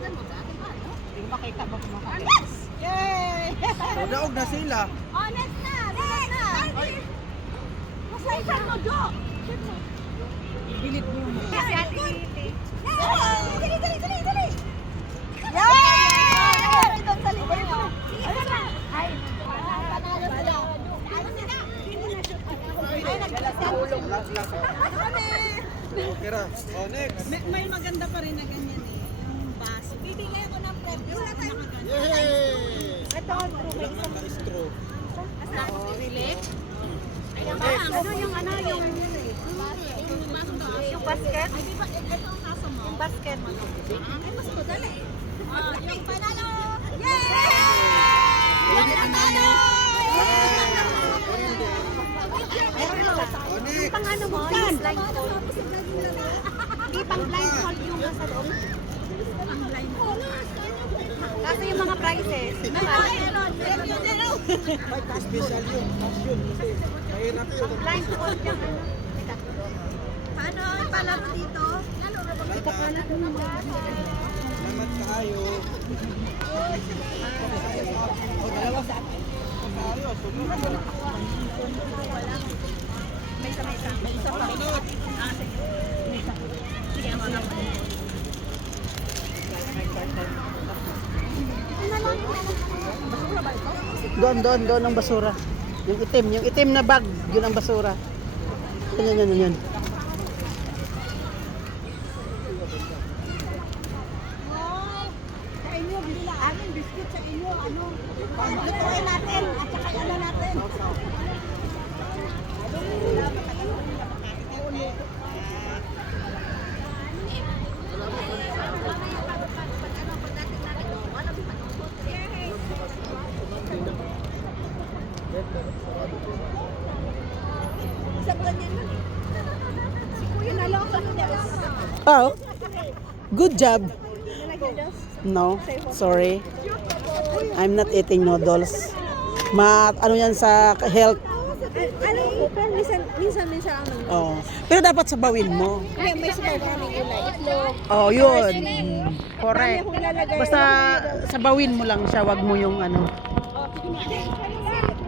Hindi makita mo kumakain. Yay! O, daog na sila. Honest na! Honest na! Masaypan mo, Jo! Bilit mo. Kasi ate. Dali, dali, dali, dali! Yay! Ito sa likod mo. Ano na? Ay, panalo sila. Ano sila? Ay, nagdala ulong. Kami! Okay ra. O, next. May, may maganda pa rin na ganyan eh. Yung baso. Bibigay ko ng premyo. Wala tayo. Yay! Ito, true. May isang Naka-straw. Relief? Ano yung ano yung yung basket? Ay, di ba, eh, ito ang nasa mo? Yung basket. Ay, mas madali. Ah, yung panalo! Yay! Yung panalo! O, next. Pang ano mo? Yung blindfold. Hindi pang blindfold yung nasa loob. Pang blindfold. Kasi yung mga zero. Special yun. Yun. Blindfold yung ano. Paano ang palaro dito? Ano? Salamat kaayo. O, dalawa sa atin. Kaayo, sunod. May isa, may. May isa pa. Ah, sige. May isa. Sige, ang mga Doon, doon, doon ang basura. Yung itim, yung itim na bag, yun ang basura. Yan, yan, yan, yan. Amin, biscuit sa inyo, ano, lutuin natin, at saka ano natin. Isang ganyan lang. Si Kuya naloko ng Diyos. Oh, good job. No, sorry. I'm not eating noodles. Ma, ano yan sa health. Ano, pero minsan, minsan, minsan ang nang Oh. Pero dapat sabawin mo. Kaya may sabaw kami gulay. Itlog. Oh, yun. Mm, Correct. Basta sabawin mo lang siya, wag mo yung ano. Lang pa.